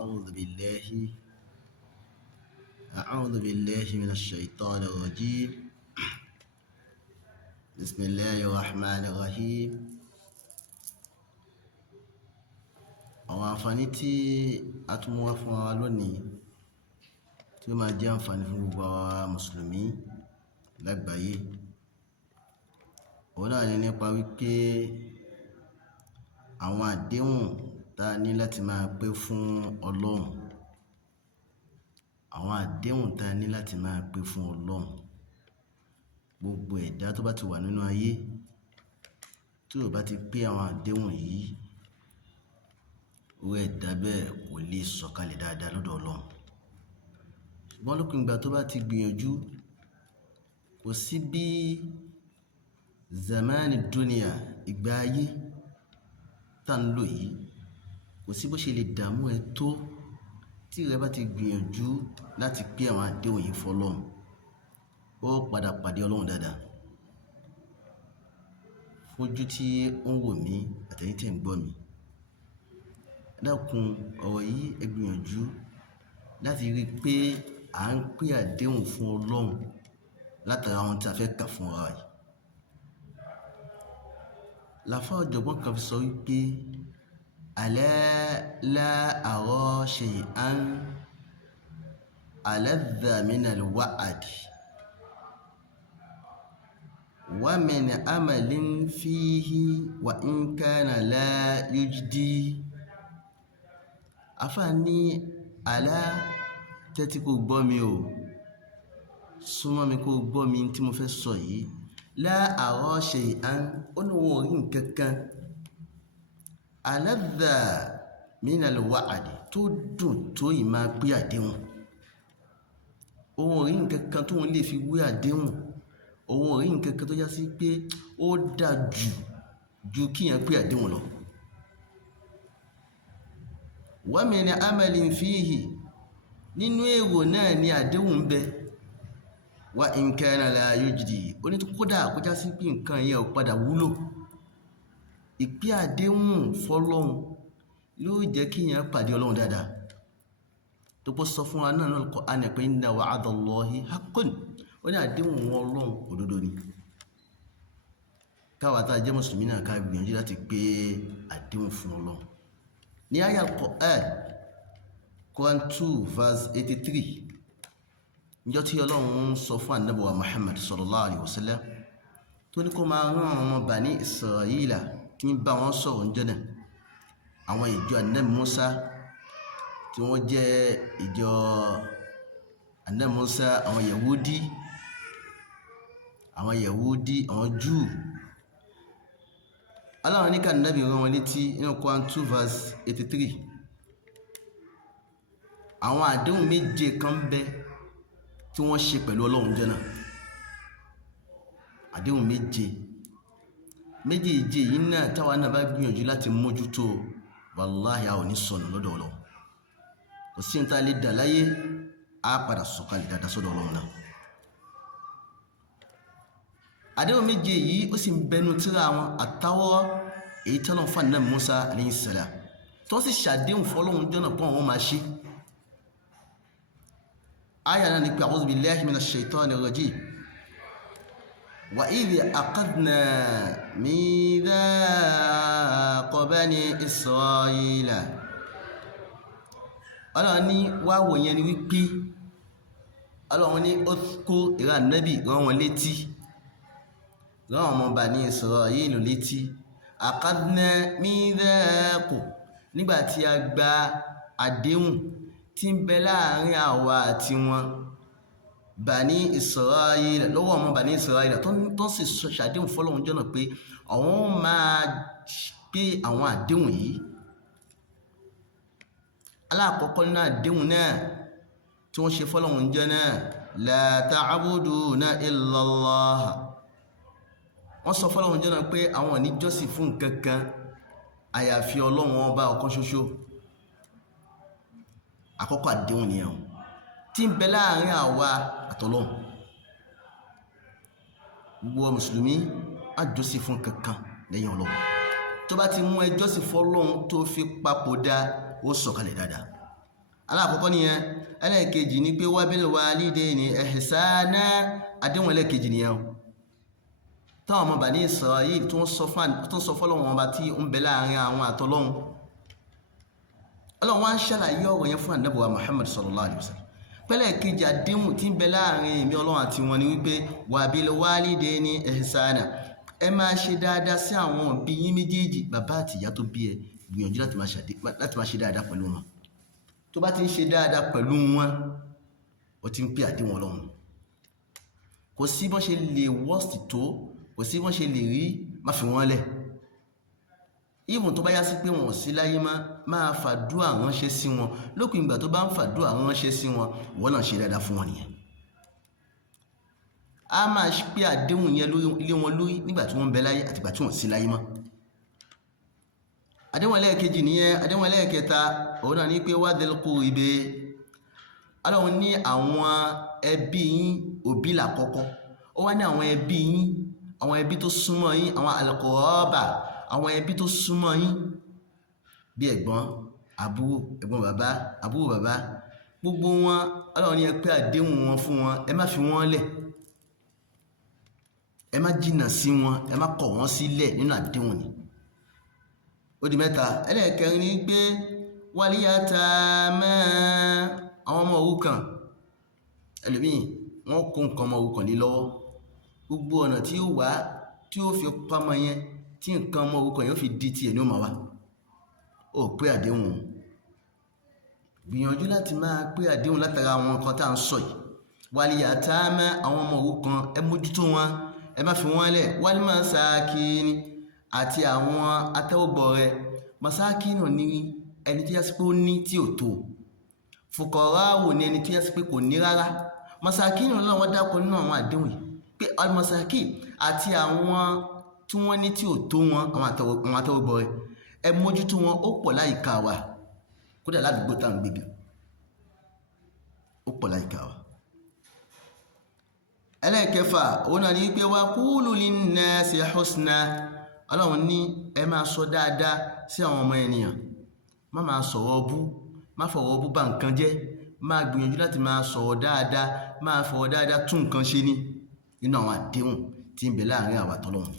أعوذ بالله من الشيطان الرجيم. بسم الله الرحمن الرحيم. àwọn àǹfààní tí a tún mú wá fún wa lónìí tí ó máa jẹ́ àǹfààní fún gbogbo àwa mùsùlùmí lágbàáyé, òun náà ni nípa wípé àwọn àdéhùn tá a ní láti máa pé fún Ọlọ́run, àwọn àdéhùn tá a ní láti máa pé fún Ọlọ́run. Gbogbo ẹ̀dá tó bá ti wà nínú ayé tí ò bá ti pé àwọn àdéhùn yìí, irú ẹ̀dá bẹ́ẹ̀ kò lè sọ̀kalẹ̀ dáadáa lọ́dọ̀ Ọlọ́run. Ṣùgbọ́n lópin ìgbà tó bá ti gbìyànjú, kò sí bí zamani dunia, ìgbà ayé tá ń lò yìí, kò sí bó ṣe lè dààmú ẹ tó tí rẹ bá ti gbìyànjú láti pé àwọn àdéhùn yìí fọ́lọ́run, ó padà pàdé Ọlọ́run dáadáa. Fojú tí ó ń wò mí àtẹ̀yin tí ń gbọ́ mi, dákun ọ̀rọ̀ yìí ẹ gbìyànjú láti rí i pé à ń pé àdéhùn fún Ọlọ́run látara ohun tí a fẹ́ kà fún wa yìí. Làfáà ọ̀jọ̀gbọ́n kan fi sọ wípé ala la ara shay'an aladha minal wa'di wa min amalin fihi wa in kana la yujdi. Àfáà ní àlá, tẹ́tí kò gbọ́ mi o, súnmọ́ mi kò gbọ́ mi tí mo fẹ́ sọ yìí. La ara shay'an, ó ní wọn ò rí nǹkan kan aladha minal wa'di tó dùn tó yìí máa pé àdéhùn. Òun ò rí nǹkan kan tó lè fi wé àdéhùn. Òun ò rí nǹkan kan tó já sí pé ó dáa ju kíyàn pé àdéhùn lọ. Wa min amalin fihi, nínú èrò náà ni àdéhùn ń bẹ. Wa in kana la yujdi, ó ní kódà kó já sí pé nǹkan yẹn ò padà wúlò. Ìpé àdéhùn fọ́lọ́run yóò jẹ́ kíyàn pàdé Ọlọ́run dáadáa. Tó pọ́ sọ fún wa náà nínú Al-Qur'an pé inna wa'dallahi haqqun, ó ní àdéhùn wọn Ọlọ́run òdodo ni. Káwa tá a jẹ́ mùsùlùmí náà ká gbìyànjú láti pé àdéhùn fún Ọlọ́run. Ní àyá Al-Qur'an, Quran 2 verse 83, níjọ́ tí Ọlọ́run ń sọ fún Ànábì wa Muhammad sallallahu alaihi wasallam tó ní kó máa rán àwọn ọmọ Bani Israila tí ń bá wọn sọ̀rọ̀ ń jọ́nà, àwọn ìjọ Ànábì Musa tí wọ́n jẹ́ ìjọ Ànábì Musa, àwọn Yahudi, àwọn Júù. Ọlọ́run ní ká Ànábì rán wọn létí nínú Quran 2 verse 83, àwọn àdéhùn méje kan bẹ tí wọ́n ṣe pẹ̀lú Ọlọ́run jẹ́ náà. Àdéhùn méjèèje yìí náà táwa náà bá gbìyànjú láti mójútó, wàláhì a ò ní sọnù lọ́dọ̀ Ọlọ́run. Kò sí níta lè dà láyé, á padà sọ̀kalẹ̀ dáadáa sọ́dọ̀ Ọlọ́run náà. Àdéhùn méje yìí ó sì ń bẹnu tírà àwọn At-Tawrah, èyí tí Ọlọ́run fún Ànábì Musa alayhi salam, tó sì ṣàdéhùn fọ́lọ́run jọ́nà pọ́n wọn máa ṣe. Aya náà ni pé a'udhu billahi minash shaitani rajim. Wa idh aqadna mithaqa bani Israila. Ọlọ́run ní wá wò yẹn ni wípé Ọlọ́run ní ó kó ìrà Ànábì rán wọn létí, rán ọmọ Bani Israila létí. Aqadna mithaqa, nígbàtí a gba àdéhùn tí ń bẹ láàrin àwa àti wọn Bani Israila, lọ́wọ́ ọmọ Bani Israila tó sì ṣàdéhùn fọ́lọ́run jọ́nà pé àwọn máa pé àwọn àdéhùn yìí. Alákọ̀ọ́kọ́ nínú àdéhùn náà tí wọ́n ṣe fọ́lọ́run jẹ́ náà, la ta'buduna illa Allah. Wọ́n sọ fọ́lọ́run jẹ́ náà pé àwọn ò ní jọ́sìn fún nǹkan kan àyàfi Ọlọ́run ọba ọ̀kan ṣoṣo. Àkọ́kọ́ àdéhùn nìyẹn tí ń bẹ láàrin àwa àtọlọ́run. Gbogbo mùsùlùmí á jọ́sìn fún kankan lẹ́yìn Ọlọ́run. Tó bá ti mú ẹ jọ́sìn fọ́lọ́run tó fi papòdà, ó sọ̀kalẹ̀ dáadáa. alákọ̀ọ́kọ́ nìyẹn. Ẹlẹ́ẹ̀kejì ni pé wa bil walidayni ihsana àdéhùn ẹlẹ́ẹ̀kejì nìyẹn táwọn ọmọ Bani Isra'il tó ń sọ fọ́lọ́wọ́n ọba tí ń bẹ láàrin àwọn àtọlọ́hun. Ọlọ́run wá ń ṣàlàyé ọ̀rọ̀ yẹn fún Ànábì wa Muhammad sallallahu alaihi wasallam. Pẹ́lẹ́ kejì àdéhùn tí ń bẹ láàrin èmi Ọlọ́run àti wọn ni wípé wa bil walidayni ihsana, ẹ máa ṣe dáadáa sí àwọn òbí yín méjèèjì, bàbá àti ìyá tó bí ẹ, gbìyànjú láti máa ṣe dáadáa pẹ̀lú wọn. Tó bá ti ń ṣe dáadáa pẹ̀lú wọn, ó ti ń pè àdéhùn Ọlọ́run. Kò sí bọ́n ṣe lè worst tó, kò sí bọ́n ṣe lè rí, má fi wọ́n lẹ̀. Even tó bá yá sí pé wọn ò sí láyé máa fàdúà ránṣẹ́ sí wọn. Lópin ìgbà tó bá ń fàdúà ránṣẹ́ sí wọn, wọ́n náà ṣe dáadáa fún wọn nìyẹn. A máa pé àdéhùn yẹn lé wọn lórí nígbà tí wọ́n ń bẹ láyé àti ìgbà tí wọ́n sí láyé mọ́. Àdéhùn ẹlẹ́ẹ̀kejì nìyẹn. Àdéhùn ẹlẹ́ẹ̀kẹta òun náà ní pé wa dhil qurbi. Ọlọ́run ní àwọn ẹbí yín, òbí làkọ́kọ́. Ó wá ní àwọn ẹbí yín, àwọn ẹbí tó súnmọ́ yín, àwọn al-quraba, àwọn ẹbí tó súnmọ́ yín bí ẹ̀gbọ́n, àbúrò, ẹ̀gbọ́n bàbá, àbúrò bàbá, gbogbo wọn Ọlọ́run ní ẹ pé àdéhùn wọn fún wọn, ẹ má fi wọ́n lẹ̀, ẹ má jìnnà sí wọn, ẹ má kọ̀ wọ́n sílẹ̀ nínú àdéhùn ni. Ó di mẹ́ta. Ẹlẹ́ẹ̀kẹrin ni pé wal yatama, àwọn ọmọ òrukàn. Ẹlòmíì wọ́n kó nǹkan ọmọ òrukàn lé lọ́wọ́, gbogbo ọ̀nà tí ó wà tí ó fi pamọ́ yẹn tí nǹkan ọmọ òrukàn yóò fi di tiẹ̀ ní ó máa wá. Ó pé àdéhùn. Gbìyànjú láti máa pé àdéhùn látara àwọn nǹkan tá à ń sọ yìí. Wal yatama, àwọn ọmọ òrukàn, ẹ mójútó wọn, ẹ má fi wọ́n lẹ̀. Wal masakin, àti àwọn atẹ́wọ́gbọ̀rẹ. Masakinu ní ẹni tí yá sí pé ó ní tí ò tó. Fuqara'u ní ẹni tí yá sí pé kò ní rárá. Masakinu náà wọ́n dákọ̀ nínú àwọn àdéhùn yìí pé al-masakin àti àwọn tí wọ́n ní tí ò tó wọn, àwọn atẹ́wọ́gbọ̀rẹ, ẹ mójútó wọn. Ó pọ̀ láyìíká wa, kódà ládùúgbò tá à ń gbé, ó pọ̀ láyìíká wa. Ẹlẹ́ẹ̀kẹfà òun náà ní pé wa qulu linnasi husna. Ọlọ́run ní ẹ máa sọ dáadáa sí àwọn ọmọ ènìyàn, má máa sọ̀rọ̀ ọbú, má fọ̀rọ̀ ọbú bà nǹkan jẹ́, máa gbìyànjú láti máa sọ̀rọ̀ dáadáa, máa fọ̀rọ̀ dáadáa tún nǹkan ṣe ní nínú àwọn àdéhùn tí ń bẹ láàrin àwa àtọlọ́run.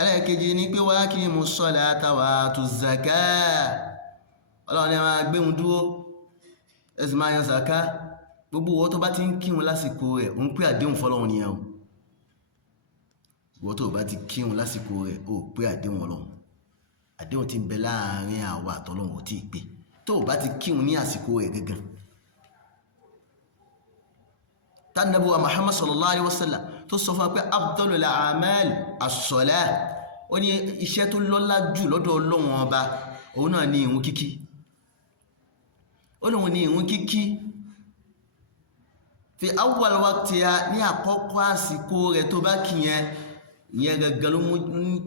Ẹlẹ́ẹ̀kejì ni pé wa aqimus salata wa atuz zakah. Ọlọ́run ní ẹ máa gbé wọn dúró, ẹ sì máa yan zaka. Gbogbo wọn tó bá ti ń kírun lásìkò rẹ̀, ó ń pé àdéhùn fọ́lọ́run nìyẹn o. Ìwọ tó bá ti kírun lásìkò rẹ̀, ó pé àdéhùn Ọlọ́run. Àdéhùn tí ń bẹ láàrin àwa àtọlọ́run ò tí ì pé. Tó bá ti kírun ní àsìkò rẹ̀ gẹ́gẹ́. Ànábì wa Muhammad sallallahu alaihi wasallam tó sọ fún wa pé afdalul a'mal as-salah. Ó ní iṣẹ́ tó lọ́lá jù lọ́dọ̀ Ọlọ́run ọba, òun náà ní ìrun kíkí. Ó lóun ní ìrun kíkí fi awwal waqtiha, ní àkọ́kọ́ àsìkò rẹ̀ tó bá kí yẹn gẹ́gẹ́ ló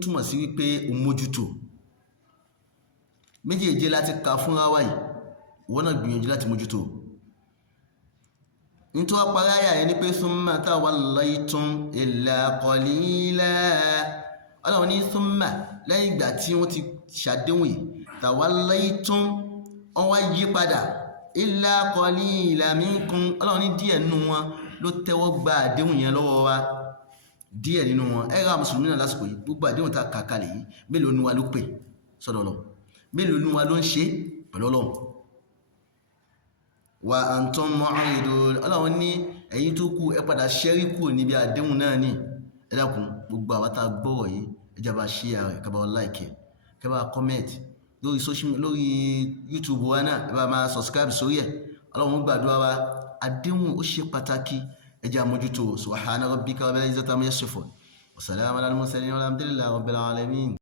túmọ̀ sí wípé o mójútó. Méjèèjì láti kà fúnra wa yìí, wọ́n náà gbìyànjú láti mójútó. Nítorí parí àyà yẹn ni pé summa tawallaytum illa qalila. Ọlọ́run ní summa, lẹ́yìn ìgbà tí wọ́n ti ṣàdéhùn yìí, tawallaytum, wọ́n wá yí padà, illa qalila minkum. Ọlọ́run ní díẹ̀ nínú wọn ló tẹ́wọ́ gba àdéhùn yẹn lọ́wọ́ wa. Díẹ̀ nínú wọn, ẹ̀rọ mùsùlùmí náà lásìkò yìí, gbogbo àdéhùn tá a kà kalẹ̀ yìí, mélòó ni wa ló pè sọ́dọ̀ Ọlọ́run, mélòó ni wa ló ń ṣe pẹ̀lú Ọlọ́run. Wa antum mu'ridun. Ọlọ́run ní ẹ̀yin tó kù ẹ padà ṣẹ́rí kù níbi àdéhùn náà ní. Ẹ dákun, gbogbo àwa tá a gbọ́rọ̀ yìí, ẹ jẹ́ bá share rẹ̀, ká bá like ẹ̀, ká bá comment lórí YouTube wa náà, ẹ bá máa subscribe sórí ẹ̀. Ọlọ́run gbàdúrà wa. Àdéhùn ó ṣe pàtàkì, ẹ jẹ́ àmójútó. Subhana rabbika rabbil izzati amma yasifun wa salamun alal mursalin walhamdulillahi rabbil alamin.